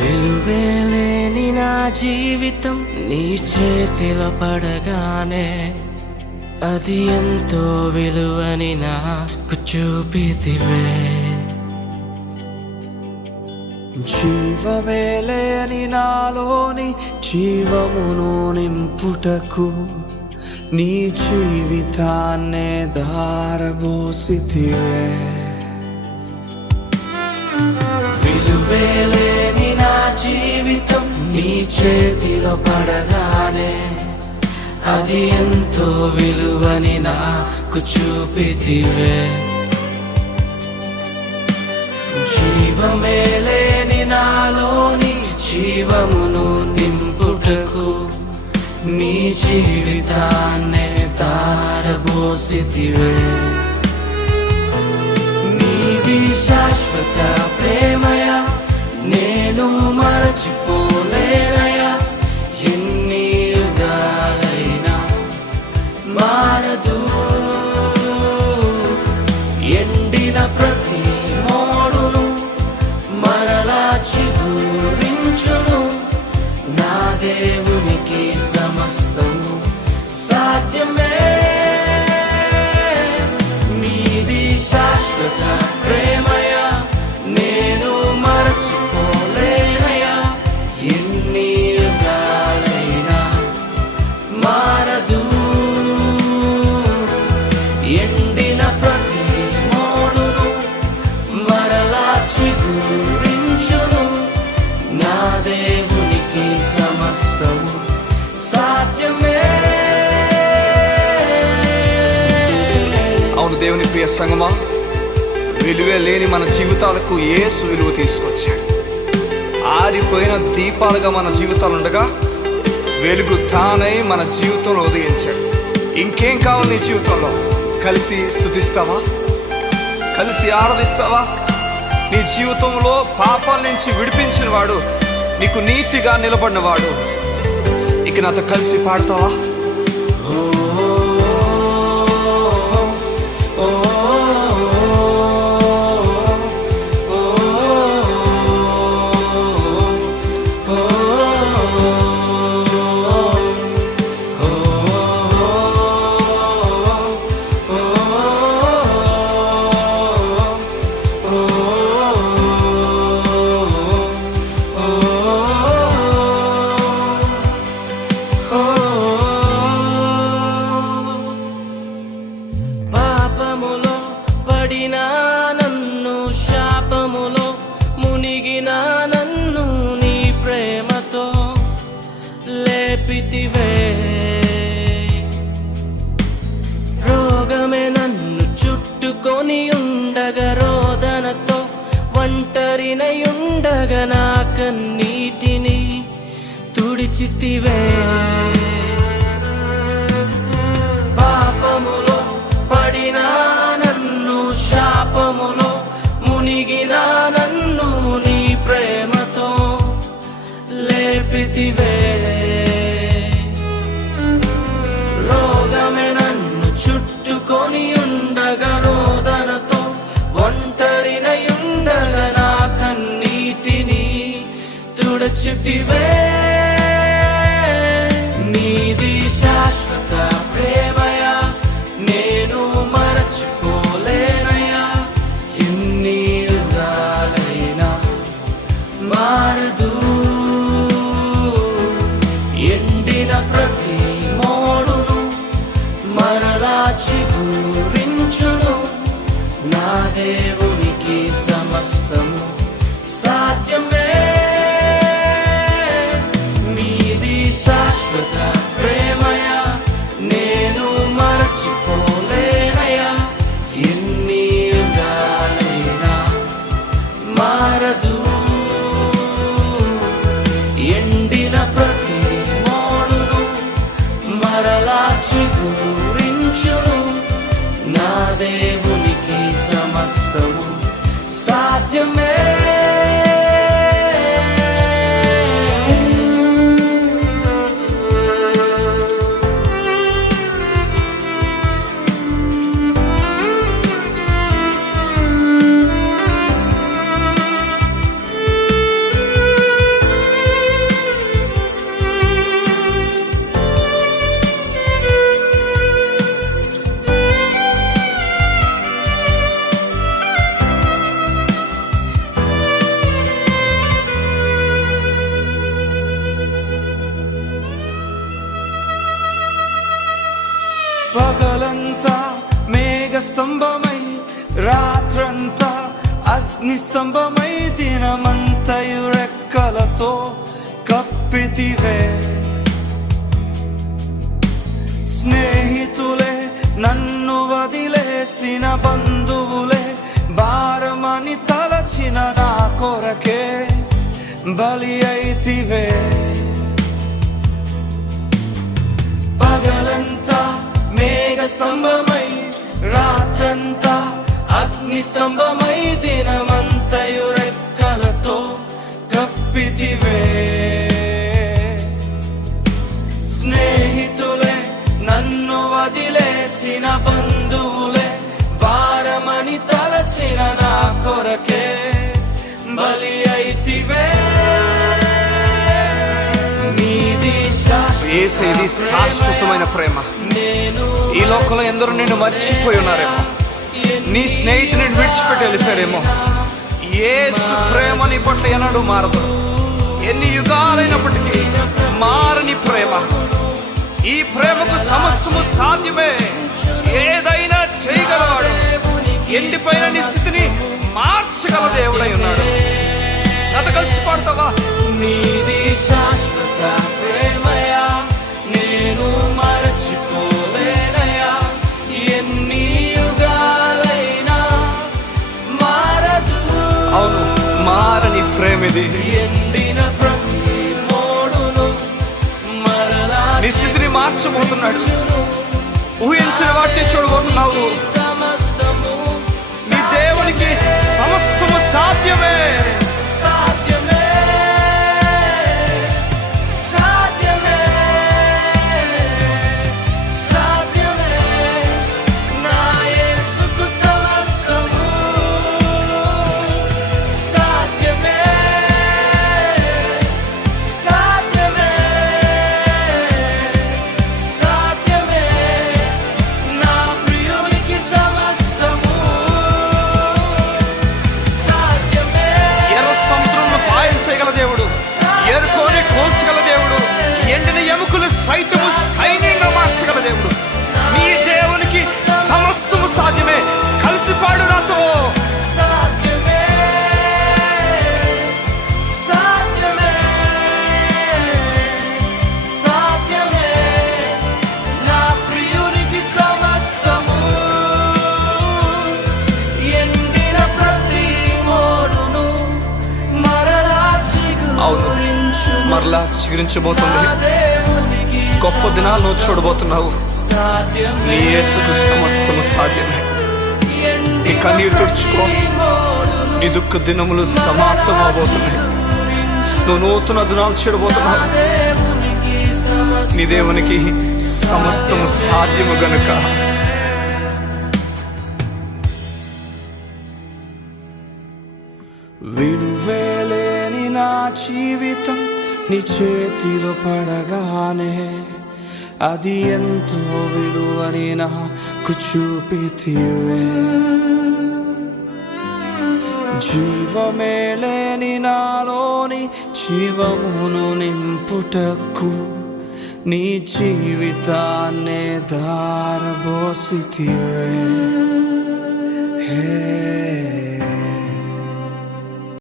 విలువేలేని నా జీవితం నీ చేతిలో పడగానే అది ఎంతో విలువని నాకు చూపితివే. జీవమే లేని నాలోని జీవమును నింపుటకు నీ జీవితాన్నే ధారబోసితివే. విలువేలేని నా జీవితం నీ చేతిలో పడగానే అది ఎంతో విలువని నాకు చూపితివే. జీవమే లేని నాలోని జీవమును నింపుటకు నీ జీవితాన్నే ధారబోసితివే. నీది శాశ్వత ప్రేమయా, నేను మరచిపోలేనయా. ఎన్ని యుగాలైనా మారదు. ఎండిన ప్రతి మోడును మరలా చిగురించును. నా దేవునికి సమస్తము సాధ్యమే. నీది శాశ్వత ప్రేమయా, నేను మరచిపోలేనయా. ఎన్ని యుగాలైనా మారదు. ఎండిన ప్రతి మోడును మరలా చిగురించును. నా దేవునికి సమస్తము సాధ్యమే. అవును దేవుని ప్రియ సంగమా, విలువే లేని మన జీవితాలకు యేసు విలువ తీసుకొచ్చాడు. ఆరిపోయిన దీపాలుగా మన జీవితాలు ఉండగా వెలుగు తానై మన జీవితంలో ఉదయించాడు. ఇంకేం కావాలి నీ జీవితంలో? కలిసి స్తుతిస్తావా? కలిసి ఆరాధిస్తావా? నీ జీవితంలో పాపాల నుంచి విడిపించిన వాడు, నీకు నీతిగా నిలబడిన వాడు, ఇక నాతో కలిసి పాడతావా? పాపములో పడిన నన్ను, శాపములో మునిగిన నన్ను నీ ప్రేమతో లేపితివే. రోగమే నన్ను చుట్టుకొని ఉండగా, రోదనతో ఒంటరినై ఉండగా నా కన్నీటిని తుడిచితివే. పాపములో పడిన నన్ను, శాపములో మునిగిన నన్ను నీ ప్రేమతో లేపితివే. రోగమే నన్ను చుట్టుకొని ఉండగా, రోదనతో ఒంటరినై ఉండగా నా కన్నీటిని తుడచితివే. నీది శాశ్వత ప్రేమయా, నేను మరచిపోలేనయా. ఎన్ని యుగాలైనా మారదు. ఎండిన ప్రతి మోడును మరలా చిగురించును. నా దేవునికి సమస్తము సాధ్యమే. నీది శాశ్వత అగ్నిస్తంభమై దినమంతయు రెక్కలతో కప్పితివే. స్నేహితులే నన్ను వదిలేసిన బంధువులే భారమని తలచిన నా కొరకే బలి అయితివే. పగలంతా మేఘ స్తంభమై రాత్రంతా అగ్ని స్తంభమై దినమంతయు రెక్కలతో కప్పితివే. స్నేహితులే నన్ను వదిలేసిన బంధువులే భారమని తలచిన నా కొరకే బలి అయితివే. యేసయ్యది శాశ్వతమైన ప్రేమ. ఈ లోకంలో ఎందరో నిన్ను మర్చిపోయి ఉన్నారేమో, నీ స్నేహితుని విడిచిపెట్టి వెళ్ళిపోయారేమో. యేసు ప్రేమ నీ పట్ల ఎన్నడూ మారదు. ఎన్ని యుగాలైనప్పటికీ మారని ప్రేమ. ఈ ప్రేమకు సమస్తము సాధ్యమే. ఏదైనా చేయగలవాడు. ఎండిపోయిన నీ స్థితిని మార్చగల దేవుడై ఉన్నాడు. నాతో కలిసి పాడతావా? నీది శాశ్వత ప్రేమయా, నేను మరచిపోలేనయా. ఎన్ని యుగాలైనా మారదు. అవును, మారని ప్రేమిది. ఎండిన ప్రతి మోడును మరలా నీ స్థితిని మార్చబోతున్నాడు. ఊహించిన వాటిని చూడబోతున్నావు. సమస్తము నీ దేవునికి సమస్తము సాధ్యమే. సాధ్యమే, సాధ్యమే, సాధ్యమే. నా యేసుకు సమస్తము సాధ్యమే, సాధ్యమే, సాధ్యమే. నా ప్రియునికి సమస్తము సాధ్యమే. ఎర్ర సముద్రంలో పాయం చేయగల దేవుడు, ఎరుకోని కోల్చగల దేవుడు, ఎండిన ఎముకలు సైతము సైన్యంగా మార్చగల దేవుడు. నీ దేవునికి సమస్తము సాధ్యమే. కలిసి పాడు నాతో. సాధ్యమే, సాధ్యమే, సాధ్యమే. నా ప్రియునికి సమస్తము. ఎండిన ప్రతి మోడును మరలా అవును, మరలా చిగురించబోతుంది. దేవునికి గొప్ప దినాలు నువ్వు చూడబోతున్నావు. సాధ్యమే. నీ యేసుకు సమస్తము సాధ్యమే. నీ కన్నీరు తుడుచుకో. నీ దుఃఖ దినములు సమాప్తం అవబోతున్నాయి. నువ్వు నూతన దినాలు చూడబోతున్నావు. దేవునికి నీ దేవునికి సమస్తము సాధ్యము గనుక విడువేలేని నా జీవితం నీ చేతిలో పడగానే అది ఎంతో విలువని నాకు చూపితివే. జీవమే లేని నాలోని జీవమును నింపుటకు నీ జీవితాన్నే దారబోసితివే. హే